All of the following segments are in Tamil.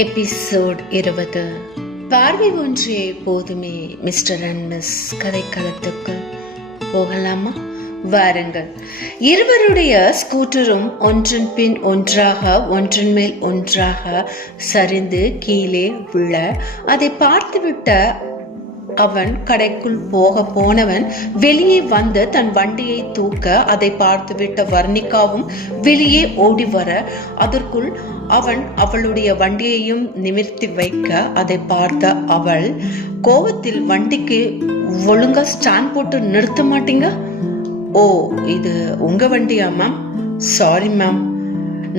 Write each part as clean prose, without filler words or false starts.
எபிசோட் 20. பார்வை ஒன்றே போதுமே மிஸ்டர் அண்ட் மிஸ் கதைக்களத்துக்கு போகலாமா? வாருங்கள். இருவருடைய ஸ்கூட்டரும் ஒன்றன் பின் ஒன்றாக ஒன்றன் மேல் ஒன்றாக சரிந்து கீழே விழ அதை பார்த்துவிட்ட அவன் கடைக்குள் போனவன் வெளியே வந்து தன் வண்டியை தூக்க அதை பார்த்துவிட்ட வர்ணிகாவும் வெளியே ஓடி வர அதற்குள் அவன் அவளுடைய வண்டியையும் நிமிர்த்தி வைக்க அதை பார்த்த அவள் கோவத்தில், வண்டிக்கு ஒழுங்கா ஸ்டாண்ட் போட்டு நிறுத்த மாட்டீங்க? ஓ, இது உங்க வண்டியா மேம்? சாரி மேம்,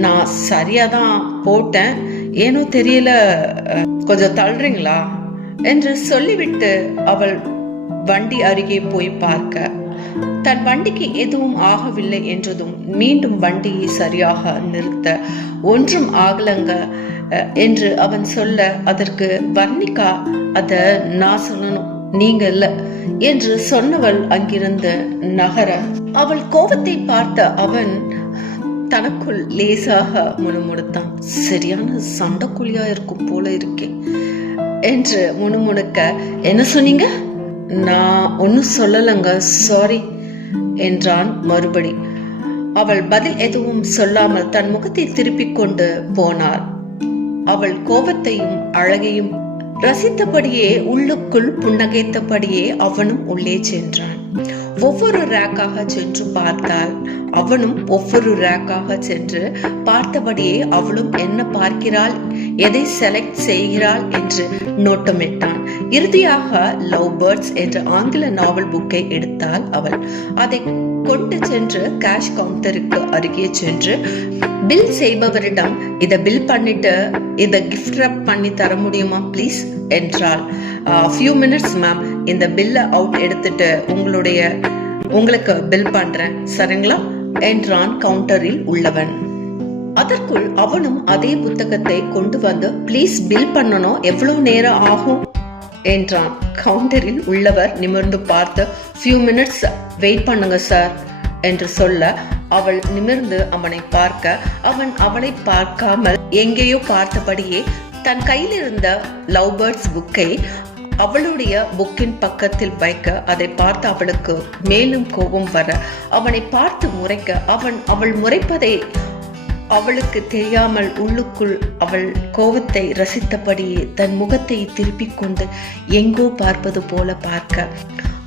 நான் சரியாதான் போட்டேன், ஏனோ தெரியல, கொஞ்சம் தள்ளுறீங்களா என்று சொல்லிவிட்டு அவள் வண்டி அருகே போய் பார்க்க தன் வண்டிக்கு எதுவும் ஆகவில்லை என்றதும் மீண்டும் வண்டியை சரியாக நிறுத்த ஒன்றும் ஆகலங்க என்று அவன் சொல்ல அதற்கு வர்ணிகா, அத நான் சொல்லணும், நீங்க இல்ல என்று சொன்னவள் அங்கிருந்து நகர அவள் கோபத்தை பார்த்த அவன் தனக்குள் லேசாக முணுமுணுத்தான். சரியான சண்டைக்குழியா இருக்கும் போல இருக்கேன் என்று முணுமுணுக்க, என்ன சொன்னீங்க? நான் ஒன்னும் சொல்லலங்க, சாரி என்றான் மறுபடி. அவள் பதில் எதுவும் சொல்லாமல் தன் முகத்தை திருப்பிக் கொண்டு போனாள். அவள் கோபத்தையும் அழகையும் ரசித்தபடியே உள்ளுக்குள் புன்னகைத்தபடியே அவனும் உள்ளே சென்றான். ஒவ்வொரு ரேக்காக சென்று பார்த்தாள். அவனும் ஒவ்வொரு ரேக்காக சென்று பார்த்தபடியே அவளும் என்ன பார்க்கிறாள், எதை செலக்ட் செய்கிறாள் என்று நோட்டமிட்டான். இறுதியாக லவ் பேர்ட்ஸ் என்ற ஆங்கில நாவல் புக்கை எடுத்தாள் அவள். அதை கொண்டு சென்று கேஷ் கவுண்டருக்கு அருகே சென்று பில் செய்பவரிடம், இதை பில் பண்ணிட்டு இதை கிஃப்ட் ரப் பண்ணி தர முடியுமா ப்ளீஸ் என்றாள். ஃபியூ மினிட்ஸ் மேம், இந்த பில்ல அவுட் எடுத்துட்டு உங்களுக்கு பில் பண்றேன் சரிங்களா என்றான் கவுண்டரில் உள்ளவன். அதற்குள் அவனும் அதே புத்தகத்தை கொண்டு வந்து, ப்ளீஸ் பில் பண்ணணும், எவ்வளவு நேரம் ஆகும் என்றான். கவுண்டரில் உள்ளவர் நிமிர்ந்து பார்த்து, ஃபியூ மினிட்ஸ் வெயிட் பண்ணுங்க சார் என்று சொல்ல அவள் நிமிர்ந்து அவனை பார்க்க அவன் அவளை பார்க்காமல் எங்கேயோ பார்த்தபடியே தன் கையில் இருந்த லவ் பேர்ட்ஸ் புக்கை அவளுடைய புக்கின் பக்கத்தில் வைக்க அதை பார்த்து அவளுக்கு மேலும் கோபம் வர அவனை பார்த்து முறைக்க அவள் முறைப்பதை அவளுக்கு தெரியாமல் உள்ளுக்குள் அவள் கோபத்தை ரசித்தபடியே தன் முகத்தை திருப்பிக் கொண்டு எங்கோ பார்ப்பது போல பார்க்க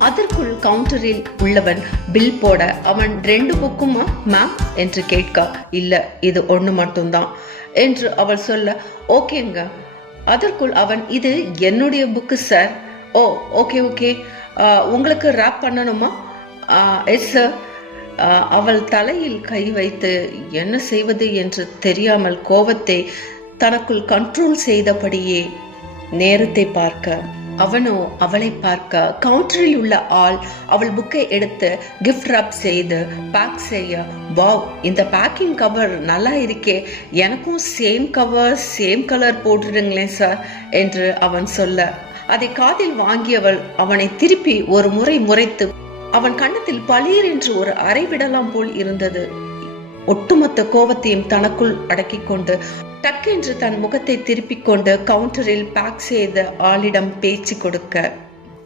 அதற்குள் கவுண்டரில் உள்ளவன் பில் போட அவன் 2 புக்குமா மேம் என்று கேட்க, இல்ல இது 1 மட்டும்தான் என்று அவள் சொல்ல, ஓகேங்க. அதற்குள் அவன், இது என்னுடைய புக்கு சார். ஓ ஓகே ஓகே, உங்களுக்கு ரேப் பண்ணணுமா? Yes sir. அவள் தலையில் கை வைத்து என்ன செய்வது என்று தெரியாமல் கோபத்தை தனக்குள் கண்ட்ரோல் செய்தபடியே நேரத்தை பார்க்க அவனோ அவளை பார்க்க கவுண்டரில் உள்ள ஆள் அவள் புக்கை எடுத்து கிஃப்ட் ரப் செய்து பேக் செய்ய, வாவ், இந்த பேக்கிங் கவர் நல்லா இருக்கே, எனக்கும் சேம் கவர் சேம் கலர் போட்டுடுங்களேன் சார் என்று அவன் சொல்ல அதை காதில் வாங்கியவள் அவனை திருப்பி ஒரு முறை முறைத்து அவன் கண்ணத்தில் பளீர் என்று ஒரு அறை விடலாம் போல் இருந்தது. ஒட்டுமொத்த கோபத்தையும் தனக்குள் அடக்கிக் கொண்டு டக்கென்று தன் முகத்தை திருப்பிக் கொண்டு கவுண்டரில் பேக் செய்த ஆளிடம் பேச்சு கொடுக்க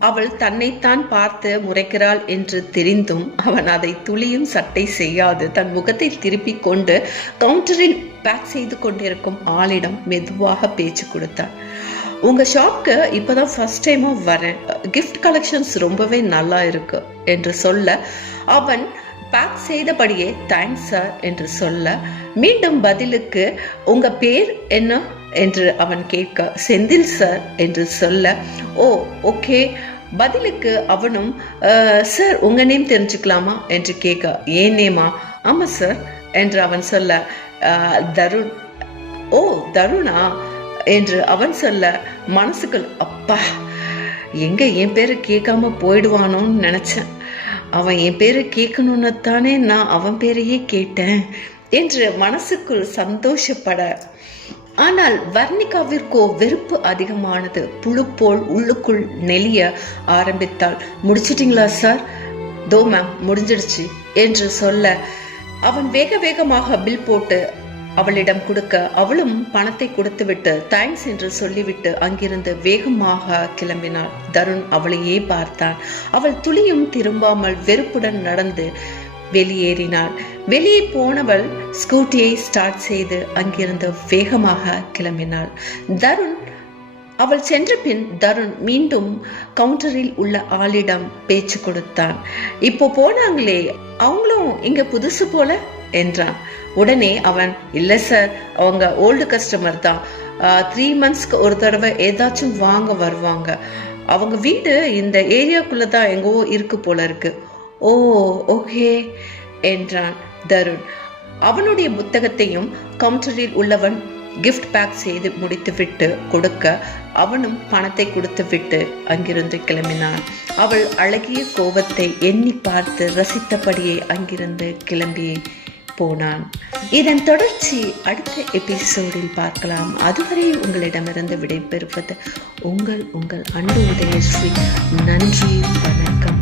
அவள் தன்னைத்தான் பார்த்து முறைக்கிறாள் என்று தெரிந்தும் அவன் அதை துளியும் சட்டை செய்யாது தன் முகத்தை திருப்பிக் கொண்டு கவுண்டரில் பேக் செய்து கொண்டிருக்கும் ஆளிடம் மெதுவாக பேச்சு கொடுத்தார். உங்க ஷாப்க்கு இப்பதான் ஃபர்ஸ்ட் டைமா வரேன், கிஃப்ட் கலெக்ஷன்ஸ் ரொம்பவே நல்லா இருக்கு என்று சொல்ல அவன் பேக் செய்தபடியே தேங்க்ஸ் சார் என்று சொல்ல மீண்டும் பதிலுக்கு, உங்க பேர் என்ன என்று அவன் கேட்க, செந்தில் சார் என்று சொல்ல, ஓ ஓகே. பதிலுக்கு அவனும், சார் உங்க நேம் தெரிஞ்சுக்கலாமா என்று கேட்க, ஏன் நேமா? ஆமா சார் என்று அவன் சொல்ல, தருண். ஓ தருணா என்று அவன் சொல்ல மனசுக்குள், அப்பா, எங்க என் பேரு கேட்காம போயிடுவானோன்னு நினைச்சேன், அவன் என் பேரை கேட்கணும்னு தானே நான் அவன் பேரையே கேட்டேன் என்று மனசுக்குள் சந்தோஷப்பட, ஆனால் வர்ணிகாவிற்கோ வெறுப்பு அதிகமானது. புழு போல் உள்ளுக்குள் நெளிய ஆரம்பித்தாள். முடிச்சிட்டீங்களா சார்? தோ மேம், முடிஞ்சிடுச்சு என்று சொல்ல அவன் வேக வேகமாக பில் போட்டு அவளிடம் கொடுக்க அவளும் பணத்தை கொடுத்துவிட்டு தேங்க்ஸ் என்று சொல்லிவிட்டு அங்கிருந்து வேகமாக கிளம்பினாள். தருண் அவளையே பார்த்தான். அவள் துளியும் திரும்பாமல் வெறுப்புடன் நடந்து வெளியேறினாள். வெளியே போனவள் ஸ்கூட்டியை ஸ்டார்ட் செய்து அங்கிருந்து வேகமாக கிளம்பினாள். அவள் சென்ற பின் தருண் மீண்டும் கவுண்டரில் உள்ள ஆளிடம் பேச்சு கொடுத்தான். இப்போ போனாங்களே, அவங்களும் இங்க புதுசு போல என்றான். உடனே அவன், இல்ல சார், அவங்க ஓல்டு கஸ்டமர் தான், 3 monthsக்கு ஒரு தடவை ஏதாச்சும் வாங்க வருவாங்க, அவங்க வீடு இந்த ஏரியாக்குள்ளதான் எங்கோ இருக்கு போல இருக்கு. ஓ ஓகே என்றான் தருண். அவனுடைய புத்தகத்தையும் கவுண்டரில் உள்ளவன் கிஃப்ட் பேக் செய்து முடித்துவிட்டு கொடுக்க அவனும் பணத்தை கொடுத்து விட்டு அங்கிருந்து கிளம்பினான். அவள் அழகிய கோபத்தை எண்ணி பார்த்து ரசித்தபடியே அங்கிருந்து கிளம்பி போனான். இதன் தொடர்ச்சி அடுத்த எபிசோடில் பார்க்கலாம். அதுவரை உங்களிடமிருந்து விடைபெறுவது உங்கள் அன்பு உதயஸ்ரீ. நன்றி, வணக்கம்.